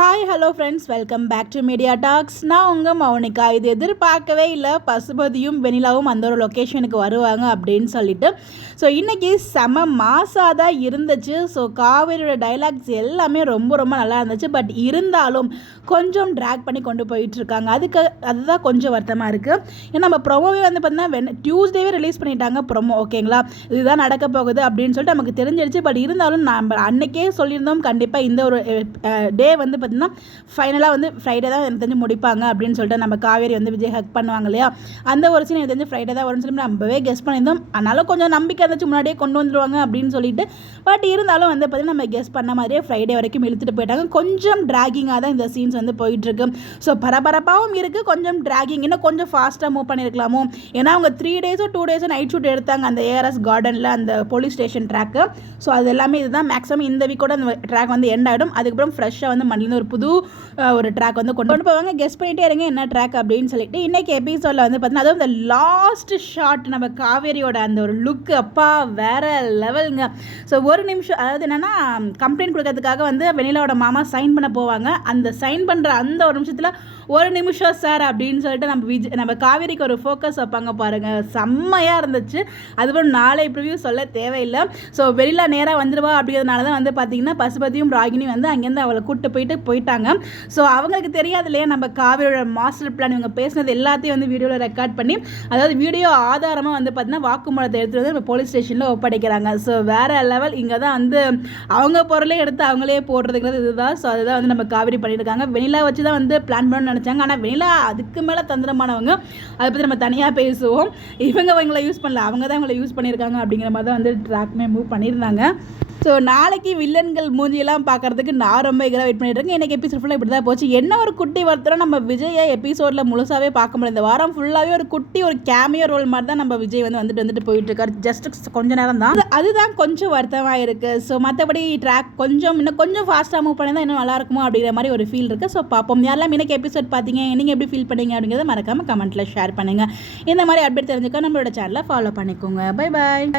Hi hello friends, welcome back to media talks. நான் உங்கள் மௌனிகா. இது எதிர்பார்க்கவே இல்லை, பசுபதியும் வெனிலாவும் அந்த ஒரு லொக்கேஷனுக்கு வருவாங்க அப்படின்னு சொல்லிட்டு. ஸோ இன்றைக்கி செம மாசாக தான் இருந்துச்சு. ஸோ காவேரியோட டைலாக்ஸ் எல்லாமே ரொம்ப ரொம்ப நல்லா இருந்துச்சு. பட் இருந்தாலும் கொஞ்சம் ட்ராக் பண்ணி கொண்டு போயிட்டுருக்காங்க. அதுதான் கொஞ்சம் வருத்தமாக இருக்குது. ஏன்னா நம்ம ப்ரொமோவே வந்து பார்த்தீங்கன்னா டியூஸ்டேவே ரிலீஸ் பண்ணிட்டாங்க ப்ரொமோ, ஓகேங்களா? இதுதான் நடக்க போகுது அப்படின்னு சொல்லிட்டு நமக்கு தெரிஞ்சிருச்சு. பட் இருந்தாலும் நம்ம அன்றைக்கே சொல்லியிருந்தோம், கண்டிப்பாக இந்த ஒரு டே வந்து பார்த்தீங்கன்னா ஃபைனலாக வந்து ஃப்ரைடே தான் எனக்கு தெரிஞ்சு முடிப்பாங்க அப்படின்னு சொல்லிட்டு நம்ம காவேரி வந்து விஜய் ஹக் பண்ணுவாங்க இல்லையா, அந்த ஒரு சீன் எனக்கு தெரிஞ்சு ஃப்ரைடே தான் வரும்னு சொல்லி நம்மவே கெஸ் பண்ணியிருந்தோம். அதனால கொஞ்சம் நம்பிக்கை இருந்துச்சு முன்னாடியே கொண்டு வந்துடுவாங்க அப்படின்னு சொல்லிட்டு. பட் இருந்தாலும் வந்து பார்த்தீங்கன்னா நம்ம கெஸ் பண்ண மாதிரியே ஃப்ரைடே வரைக்கும் இழுத்துட்டு போயிட்டாங்க. கொஞ்சம் ட்ராகிங்காக தான் இந்த சீன்ஸ் வந்து போயிட்டுருக்கு. ஸோ பரபரப்பாகவும் இருக்குது, கொஞ்சம் ட்ராகிங், இன்னும் கொஞ்சம் ஃபாஸ்ட்டாக மூவ் பண்ணியிருக்கலாமோ. ஏன்னா அவங்க 3 டேஸோ 2 டேஸோ நைட் ஷூட் எடுத்தாங்க அந்த ஏஆர்எஸ் கார்டனில், அந்த போலீஸ் ஸ்டேஷன் ட்ராக்கு. ஸோ அது எல்லாமே இதுதான் மேக்ஸிமம் இந்த வீக்கோட அந்த ட்ராக் வந்து எண்ட் ஆகிடும். அதுக்கப்புறம் ஃப்ரெஷ்ஷாக வந்து மண்ணில் ஒரு புது ஒரு ட்ராக் வந்து கொண்டு போவாங்க. கெஸ் பண்ணிகிட்டே இருங்க என்ன ட்ராக் அப்படின்னு சொல்லிட்டு. இன்றைக்கி எபிசோடில் வந்து பார்த்தீங்கன்னா அதுவும் இந்த லாஸ்ட் ஷாட் நம்ம காவேரியோட அந்த ஒரு லுக்கு அப்பா வேறு லெவலுங்க. ஸோ ஒரு நிமிஷம், அதாவது என்னென்னா கம்ப்ளைண்ட் கொடுக்கறதுக்காக வந்து வெனிலாவோட மாமா சைன் பண்ண போவாங்க. அந்த சைன் பண்ணுற அந்த ஒரு நிமிஷத்தில் ஒரு நிமிஷம் சார் அப்படின்னு சொல்லிட்டு நம்ம காவேரிக்கு ஒரு ஃபோக்கஸ் வைப்பாங்க பாருங்கள், செம்மையாக இருந்துச்சு. அதுவும் நாளை ப்ரிவ்யூ சொல்ல தேவையில்லை. ஸோ வெளியில நேராக வந்துடுவா அப்படிங்கிறதுனால தான் வந்து பார்த்தீங்கன்னா பசுபதியும் ராகினியும் வந்து அங்கேருந்து அவளை கூப்பிட்டு போயிட்டாங்க. ஸோ அவங்களுக்கு தெரியாது இல்லையா நம்ம காவேரியோட மாஸ்டர் பிளான், இவங்க பேசினது எல்லாத்தையும் வந்து வீடியோவில் ரெக்கார்ட் பண்ணி, அதாவது வீடியோ ஆதாரமாக வந்து பார்த்தீங்கன்னா வாக்குமூலத்தை எடுத்துகிட்டு வந்து நம்ம போலீஸ் ஸ்டேஷனில் ஒப்படைக்கிறாங்க. ஸோ வேறு லெவல். இங்கே தான் வந்து அவங்க பொருளே எடுத்து அவங்களே போடுறதுங்கிறது இதுதான். ஸோ அதுதான் வந்து நம்ம காவேரி பண்ணியிருக்காங்க. வெனிலா வச்சு தான் வந்து பிளான் பண்ணணும்னு நினச்சாங்க. ஆனால் வெனிலா அதுக்கு மேலே தந்திரமானவங்க. அதை பற்றி நம்ம தனியாக பேசுவோம். இவங்களை யூஸ் பண்ணல, அவங்க தான் இவங்களை யூஸ் பண்ணியிருக்காங்க அப்படிங்கிற மாதிரி தான் வந்து ட்ராக்மே மூவ் பண்ணியிருந்தாங்க. ஸோ நாளைக்கு வில்லன்கள் மூஞ்சியெல்லாம் பார்க்குறதுக்கு நான் ரொம்ப எகராக வெயிட் பண்ணிட்டு இருக்கேன். எனக்கு எபிசோட் ஃபுல்லாக இப்படி தான் போச்சு. என்ன ஒரு குட்டி வருத்தம், நம்ம விஜயை எபிசோடில் முழுசாகவே பார்க்க முடியல. இந்த வாரம் ஃபுல்லாகவே ஒரு குட்டி ஒரு கேமியோ ரோல் மாதிரி தான் நம்ம விஜய் வந்துட்டு போயிட்டு இருக்காரு. ஜஸ்ட் கொஞ்ச நேரம் தான், அதுதான் கொஞ்சம் வருத்தமாக இருக்குது. ஸோ மற்றபடி ட்ராக் இன்னும் கொஞ்சம் ஃபாஸ்ட்டாக மூவ் பண்ணி தான் இன்னும் நல்லா இருக்குமோ அப்படிங்கிற மாதிரி ஒரு ஃபீல் இருக்குது. ஸோ பார்ப்போம். யாரெல்லாம் இன்னைக்கு எபிசோட் பார்த்தீங்க, நீங்கள் எப்படி ஃபீல் பண்ணீங்க அப்படிங்கிறத மறக்காமல் கமெண்ட்டில் ஷேர் பண்ணுங்கள். இந்த மாதிரி அப்டேட் தெரிஞ்சுக்க நம்மளோட சேனலை ஃபாலோ பண்ணிக்கோங்க. Bye bye.